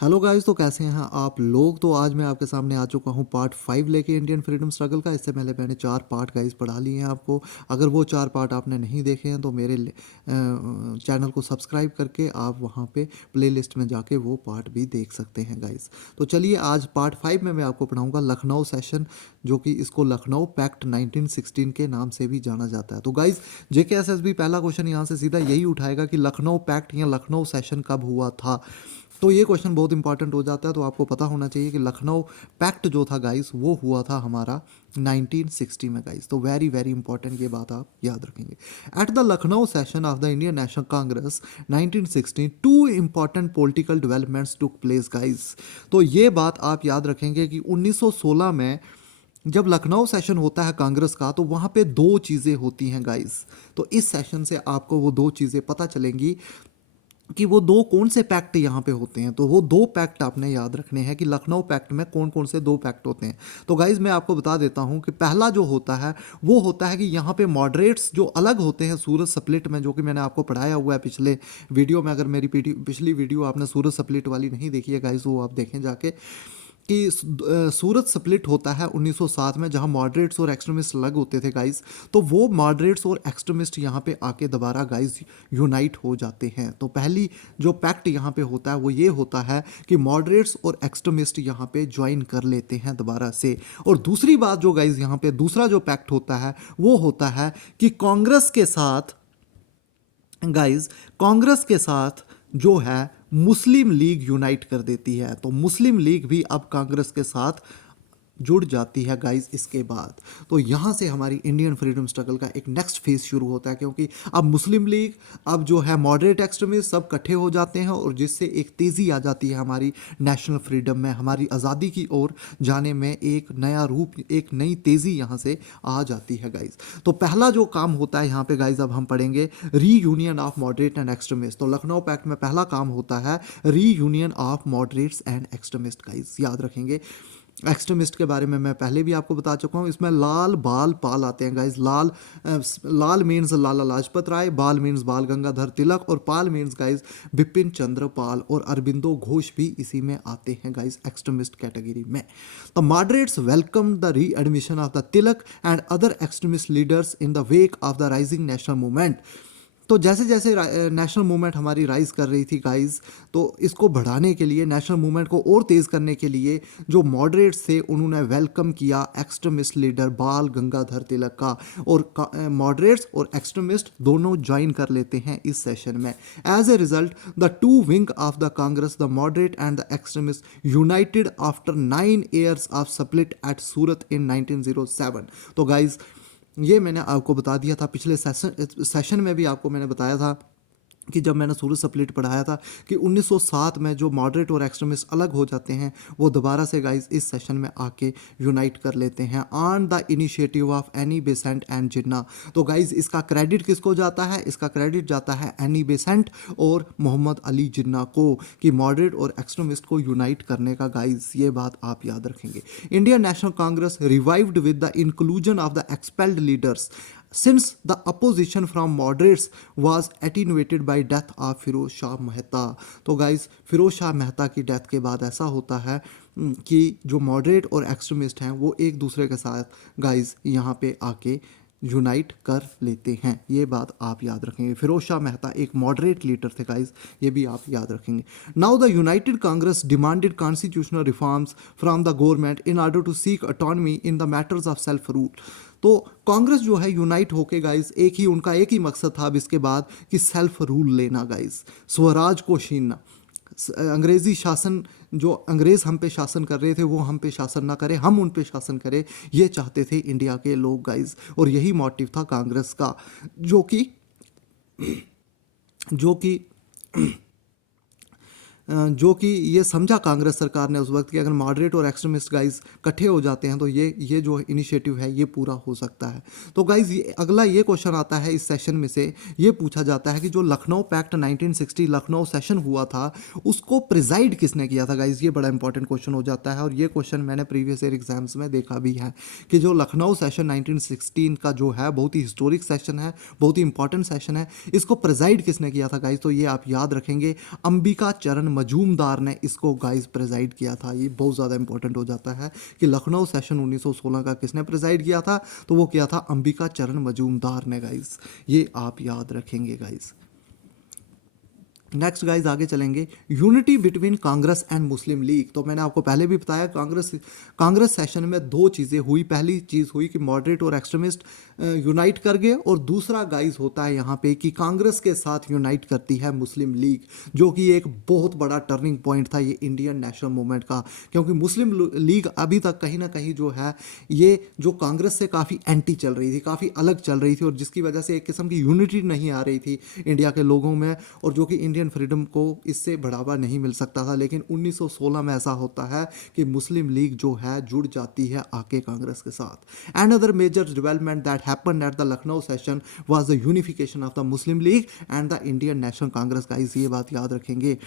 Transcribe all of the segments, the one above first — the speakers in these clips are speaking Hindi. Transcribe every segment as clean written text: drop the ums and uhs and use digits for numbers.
हेलो गाइस, तो कैसे हैं आप लोग। तो आज मैं आपके सामने आ चुका हूं पार्ट 5 लेके इंडियन फ्रीडम स्ट्रगल का। इससे पहले मैंने 4 पार्ट गाइस पढ़ा लिए हैं आपको। अगर वो 4 पार्ट आपने नहीं देखे हैं तो मेरे चैनल को सब्सक्राइब करके आप वहां पे प्लेलिस्ट में जाके वो पार्ट भी देख सकते हैं गाइस। तो चलिए, आज पार्ट 5 में मैं आपको पढ़ाऊंगा लखनऊ सेशन, जो कि इसको लखनऊ पैक्ट 1916 के नाम से भी जाना जाता है। तो गाइस, जेकेएसएसबी पहला क्वेश्चन यहाँ से सीधा यही उठाएगा कि लखनऊ पैक्ट या लखनऊ सेशन कब हुआ था। तो ये क्वेश्चन बहुत इंपॉर्टेंट हो जाता है। तो आपको पता होना चाहिए कि लखनऊ पैक्ट जो था गाइस, वो हुआ था हमारा 1960 में गाइस। तो वेरी वेरी इंपॉर्टेंट ये बात आप याद रखेंगे। Eight the Lucknow session of the Indian National Congress 1916 two important political developments took place guys. तो ये बात आप याद रखेंगे कि 1916 में जब लखनऊ सेशन होता है कांग्रेस का, तो वहाँ पे दो चीज़ें होती हैं गाइस। तो इस सेशन से आपको वो दो चीज़ें पता चलेंगी कि वो दो कौन से पैक्ट यहाँ पे होते हैं। तो वो दो पैक्ट आपने याद रखने हैं कि लखनऊ पैक्ट में कौन कौन से दो पैक्ट होते हैं। तो गाइज, मैं आपको बता देता हूँ कि पहला जो होता है वो होता है कि यहाँ पे मॉडरेट्स जो अलग होते हैं सूरत स्प्लिट में, जो कि मैंने आपको पढ़ाया हुआ है पिछले वीडियो में। अगर मेरी पिछली वीडियो आपने सूरत स्प्लिट वाली नहीं देखी है गाइज, वो आप देखें जाके, कि सूरत स्प्लिट होता है 1907 में, जहां मॉडरेट्स और एक्सट्रीमिस्ट अलग होते थे गाइस। तो वो मॉडरेट्स और एक्सट्रीमिस्ट यहाँ पे आके दोबारा गाइस यूनाइट हो जाते हैं। तो पहली जो पैक्ट यहाँ पे होता है वो ये होता है कि मॉडरेट्स और एक्सट्रीमिस्ट यहाँ पे ज्वाइन कर लेते हैं दोबारा से। और दूसरी बात जो गाइस यहाँ पे दूसरा जो पैक्ट होता है वो होता है कि कांग्रेस के साथ गाइस, कांग्रेस के साथ जो है मुस्लिम लीग यूनाइट कर देती है। तो मुस्लिम लीग भी अब कांग्रेस के साथ जुड़ जाती है गाइस इसके बाद। तो यहाँ से हमारी इंडियन फ्रीडम स्ट्रगल का एक नेक्स्ट फेज शुरू होता है, क्योंकि अब मुस्लिम लीग, अब जो है मॉडरेट एक्सट्रीमिस्ट सब इकट्ठे हो जाते हैं, और जिससे एक तेज़ी आ जाती है हमारी नेशनल फ्रीडम में, हमारी आज़ादी की ओर जाने में एक नया रूप, एक नई तेज़ी यहाँ से आ जाती है गाइस। तो पहला जो काम होता है यहाँ पे गाइस, अब हम पढ़ेंगे reunion of moderate and extremist. तो लखनऊ पैक्ट में पहला काम होता है reunion of moderates and extremist guys, याद रखेंगे। एक्सट्रीमिस्ट के बारे में मैं पहले भी आपको बता चुका हूँ। इसमें लाल बाल पाल आते हैं गाइज। लाल मीन्स लाला लाजपत राय, बाल मीन्स बाल गंगाधर तिलक, और पाल मीन्स गाइज बिपिन चंद्र पाल, और अरबिंदो घोष भी इसी में आते हैं गाइज एक्सट्रीमिस्ट कैटेगरी में। द मॉडरेट्स वेलकम द री admission of the Tilak and other extremist leaders in the wake of the rising national movement. तो जैसे जैसे नेशनल मूवमेंट हमारी राइज कर रही थी गाइस, तो इसको बढ़ाने के लिए, नेशनल मूवमेंट को और तेज़ करने के लिए, जो मॉडरेट्स थे उन्होंने वेलकम किया एक्सट्रीमिस्ट लीडर बाल गंगाधर तिलक का। और मॉडरेट्स और एक्सट्रीमिस्ट दोनों ज्वाइन कर लेते हैं इस सेशन में। As a result the two wing of the Congress, the moderate and the extremist, united after 9 years of split at Surat in 1907। तो गाइज, ये मैंने आपको बता दिया था पिछले सेशन में भी आपको मैंने बताया था कि जब मैंने सूरत स्प्लिट पढ़ाया था कि 1907 में जो मॉडरेट और एक्सट्रीमिस्ट अलग हो जाते हैं, वो दोबारा से गाइस इस सेशन में आके यूनाइट कर लेते हैं on the initiative of Annie Besant and Jinnah. तो गाइस, इसका क्रेडिट किसको जाता है? इसका क्रेडिट जाता है एनी बेसेंट और मोहम्मद अली जिन्ना को, कि मॉडरेट और एक्सट्रीमिस्ट को यूनाइट करने का। गाइस, ये बात आप याद रखेंगे। Indian National Congress revived with the inclusion of the expelled leaders since the opposition from moderates was attenuated by death of Feroze Shah Mehta. तो गाइस, फिरोज शाह मेहता की डेथ के बाद ऐसा होता है कि जो मॉडरेट और एक्सट्रीमिस्ट हैं वो एक दूसरे के साथ गाइस यहाँ पे आके यूनाइट कर लेते हैं। ये बात आप याद रखेंगे। फिरोज शाह मेहता एक मॉडरेट लीडर थे गाइस, ये भी आप याद रखेंगे। Now the united Congress demanded constitutional reforms from the government in order to seek autonomy in the matters of self rule. तो कांग्रेस जो है यूनाइट होके गाइस, उनका एक ही मकसद था अब इसके बाद, कि सेल्फ रूल लेना गाइस, स्वराज को छीनना। अंग्रेजी शासन, जो अंग्रेज हम पे शासन कर रहे थे वो हम पे शासन ना करे, हम उन पे शासन करें, ये चाहते थे इंडिया के लोग गाइस। और यही मोटिव था कांग्रेस का, जो कि जो कि जो कि ये समझा कांग्रेस सरकार ने उस वक्त कि अगर मॉडरेट और एक्सट्रीमिस्ट गाइज इकट्ठे हो जाते हैं तो ये जो इनिशिएटिव है ये पूरा हो सकता है। तो गाइज, अगला ये क्वेश्चन आता है इस सेशन में से, ये पूछा जाता है कि जो लखनऊ पैक्ट 1960 लखनऊ सेशन हुआ था, उसको प्रिजाइड किसने किया था गाइज। ये बड़ा इंपॉर्टेंट क्वेश्चन हो जाता है, और ये क्वेश्चन मैंने प्रीवियस ईयर एग्जाम्स में देखा भी है कि जो लखनऊ सेशन 1916 का जो है बहुत ही हिस्टोरिक सेशन है, बहुत ही इंपॉर्टेंट सेशन है, इसको प्रिजाइड किसने किया था गाइज। तो ये आप याद रखेंगे, अंबिका चरण मजूमदार ने इसको गाइस प्रेजाइड किया था। ये बहुत ज़्यादा इंपॉर्टेंट हो जाता है कि लखनऊ सेशन 1916 का किसने प्रेजाइड किया था, तो वो किया था अंबिका चरण मजूमदार ने गाइस। ये आप याद रखेंगे गाइस। नेक्स्ट गाइज आगे चलेंगे, unity between Congress and Muslim league. तो मैंने आपको पहले भी बताया कांग्रेस सेशन में दो चीज़ें हुई। पहली चीज़ हुई कि मॉडरेट और एक्सट्रीमिस्ट यूनाइट कर गए, और दूसरा गाइज होता है यहाँ पे कि कांग्रेस के साथ यूनाइट करती है मुस्लिम लीग, जो कि एक बहुत बड़ा टर्निंग पॉइंट था ये इंडियन नेशनल मूवमेंट का। क्योंकि मुस्लिम लीग अभी तक कहीं ना कहीं जो है ये जो कांग्रेस से काफ़ी एंटी चल रही थी, काफ़ी अलग चल रही थी, और जिसकी वजह से एक किस्म की यूनिटी नहीं आ रही थी इंडिया के लोगों में, और जो कि इंडियन फ्रीडम को इससे बढ़ावा नहीं मिल सकता था। लेकिन 1916 में ऐसा होता है कि मुस्लिम लीग जो है जुड़ जाती है आके कांग्रेस के साथ। And other major development that happened at the Lucknow session was the unification of the Muslim League and the Indian National Congress. Guys ये बात याद रखेंगे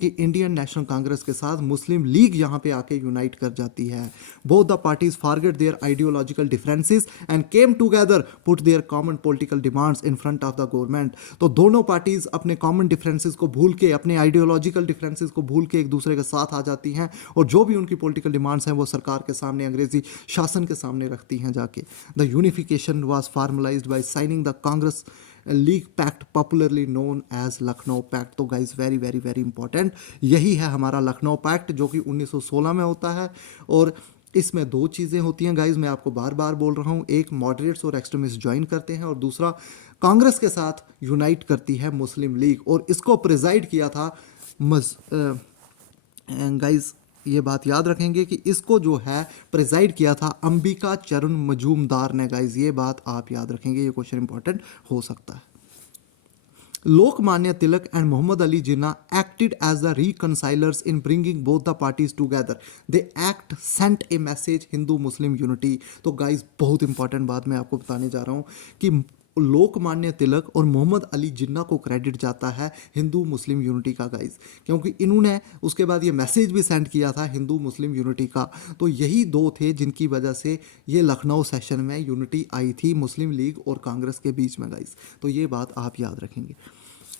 कि इंडियन नेशनल कांग्रेस के साथ मुस्लिम लीग यहाँ पे आके यूनाइट कर जाती है। Both the parties forget their ideological differences and came together, put their common political demands in front of the government. तो दोनों पार्टीज अपने कॉमन डिफरेंसेस को भूल के, अपने आइडियोलॉजिकल डिफरेंसेस को भूल के एक दूसरे के साथ आ जाती हैं, और जो भी उनकी पॉलिटिकल डिमांड्स हैं वो सरकार के सामने, अंग्रेजी शासन के सामने रखती हैं जाके। The unification was formalised by signing the Congress league pact, popularly known as Lucknow pact. तो guys very very very important, यही है हमारा लखनऊ पैक्ट जो कि 1916 में होता है। और इसमें दो चीज़ें होती हैं गाइज, मैं आपको बार बार बोल रहा हूँ, एक मॉडरेट्स और एक्सट्रीमिस्ट ज्वाइन करते हैं, और दूसरा कांग्रेस के साथ यूनाइट करती है मुस्लिम लीग। और इसको प्रिजाइड किया था गाइज ये बात याद रखेंगे कि इसको जो है प्रिजाइड किया था अंबिका चरण मजूमदार ने। गाइज ये बात आप याद रखेंगे, ये क्वेश्चन इंपॉर्टेंट हो सकता है। Lokmanya Tilak and Mohammad Ali Jinnah acted as the reconcilers in bringing both the parties together. They act sent a message Hindu Muslim unity. तो गाइज बहुत इंपॉर्टेंट बात मैं आपको बताने जा रहा हूँ कि लोकमान्य तिलक और मोहम्मद अली जिन्ना को क्रेडिट जाता है हिंदू मुस्लिम यूनिटी का गाइज, क्योंकि इन्होंने उसके बाद ये मैसेज भी सेंड किया था हिंदू मुस्लिम यूनिटी का। तो यही दो थे जिनकी वजह से ये लखनऊ सेशन में यूनिटी आई थी मुस्लिम लीग और कांग्रेस के बीच में गाइज। तो ये बात आप याद रखेंगे।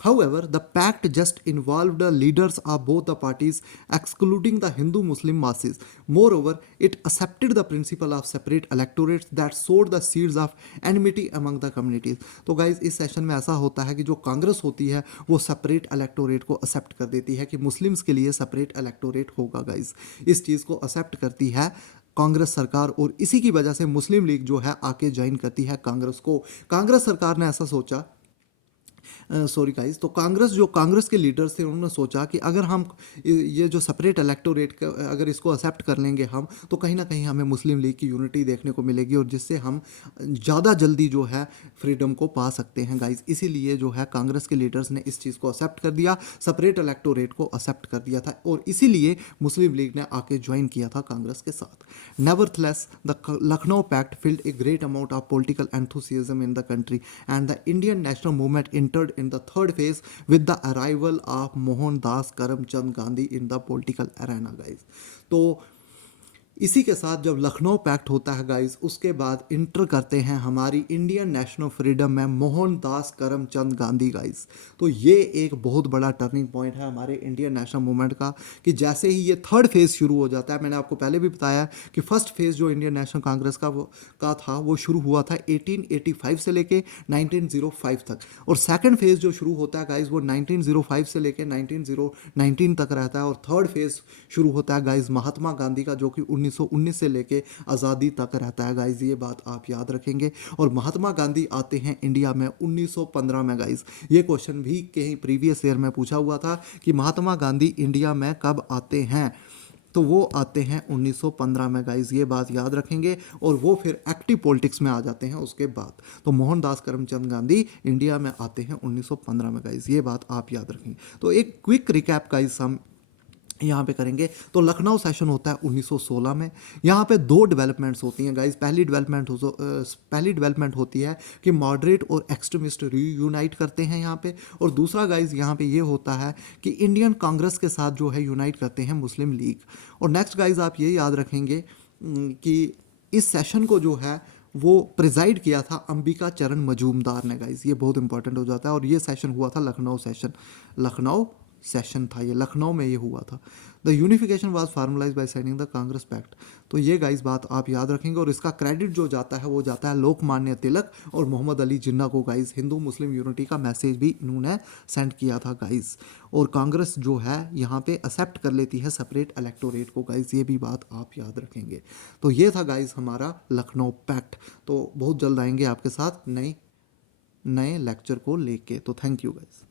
However, the pact just involved the leaders of both the parties, excluding the Hindu-Muslim masses. Moreover, it accepted the principle of separate electorates that sowed the seeds of enmity among the communities. तो गाइज इस सेशन में ऐसा होता है कि जो कांग्रेस होती है वो सेपरेट इलेक्टोरेट को एक्सेप्ट कर देती है कि मुस्लिम्स के लिए सेपरेट इलेक्टोरेट होगा। गाइज इस चीज़ को एक्सेप्ट करती है कांग्रेस सरकार, और इसी की वजह से मुस्लिम लीग जो है आके ज्वाइन करती है कांग्रेस को। कांग्रेस सरकार ने ऐसा सोचा, सॉरी गाइस, तो कांग्रेस के लीडर्स थे, उन्होंने सोचा कि अगर हम ये जो सेपरेट इलेक्टोरेट अगर इसको एक्सेप्ट कर लेंगे हम, तो कहीं ना कहीं हमें मुस्लिम लीग की यूनिटी देखने को मिलेगी, और जिससे हम ज़्यादा जल्दी जो है फ्रीडम को पा सकते हैं गाइस। इसीलिए जो है कांग्रेस के लीडर्स ने इस चीज़ को एक्सेप्ट कर दिया, सेपरेट इलेक्टोरेट को एक्सेप्ट कर दिया था, और इसीलिए मुस्लिम लीग ने आके ज्वाइन किया था कांग्रेस के साथ। Nevertheless the Lucknow pact filled a great amount of political enthusiasm in the country and the Indian national movement entered in the third phase with the arrival of Mohandas Karamchand Gandhi in the political arena guys। तो इसी के साथ जब लखनऊ पैक्ट होता है गाइस, उसके बाद इंटर करते हैं हमारी इंडियन नेशनल फ्रीडम में मोहनदास करमचंद गांधी गाइस। तो ये एक बहुत बड़ा टर्निंग पॉइंट है हमारे इंडियन नेशनल मूवमेंट का, कि जैसे ही ये थर्ड फेज शुरू हो जाता है, मैंने आपको पहले भी बताया कि फर्स्ट फेज जो इंडियन नेशनल कांग्रेस का था वो शुरू हुआ था 1885 से लेके 1905 तक, और सेकंड फेज जो शुरू होता है गाइस वो 1905 से लेके 1919 तक रहता है, और थर्ड फेज शुरू होता है गाइस महात्मा गांधी का, जो कि 1919 से लेके आज़ादी तक रहता है गाइज। ये बात आप याद रखेंगे। और महात्मा गांधी आते हैं इंडिया में 1915 में गाइज। ये क्वेश्चन भी कहीं प्रीवियस ईयर में पूछा हुआ था कि महात्मा गांधी इंडिया में कब आते हैं, तो वो आते हैं 1915 में गाइज। ये बात याद रखेंगे, और वो फिर एक्टिव पॉलिटिक्स में आ जाते हैं उसके बाद। तो मोहनदास करमचंद गांधी इंडिया में आते हैं 1915 में गाइज। ये बात आप याद रखेंगे। तो एक क्विक रिकैप गाइज हम यहाँ पे करेंगे। तो लखनऊ सेशन होता है 1916 में। यहाँ पे दो डेवलपमेंट्स होती हैं गाइज। पहली डेवलपमेंट होती है कि मॉडरेट और एक्सट्रीमिस्ट यूनाइट करते हैं यहाँ पे, और दूसरा गाइज यहाँ पे ये होता है कि इंडियन कांग्रेस के साथ जो है यूनाइट करते हैं मुस्लिम लीग। और नेक्स्ट गाइज आप ये याद रखेंगे कि इस सेशन को जो है वो प्रिजाइड किया था अंबिका चरण मजूमदार ने गाइज। ये बहुत इंपॉर्टेंट हो जाता है, और ये सेशन हुआ था लखनऊ सेशन था, ये लखनऊ में ये हुआ था। The unification was formalise by signing the Congress pact. तो ये गाइस बात आप याद रखेंगे, और इसका क्रेडिट जो जाता है वो जाता है लोकमान्य तिलक और मोहम्मद अली जिन्ना को गाइस। हिंदू मुस्लिम यूनिटी का मैसेज भी इन्होंने सेंड किया था गाइस। और कांग्रेस जो है यहाँ पे एक्सेप्ट कर लेती है सेपरेट इलेक्टोरेट को गाइस, ये भी बात आप याद रखेंगे। तो ये था गाइस हमारा लखनऊ पैक्ट। तो बहुत जल्द आएंगे आपके साथ नए नए लेक्चर को लेके। तो थैंक यू गाइस।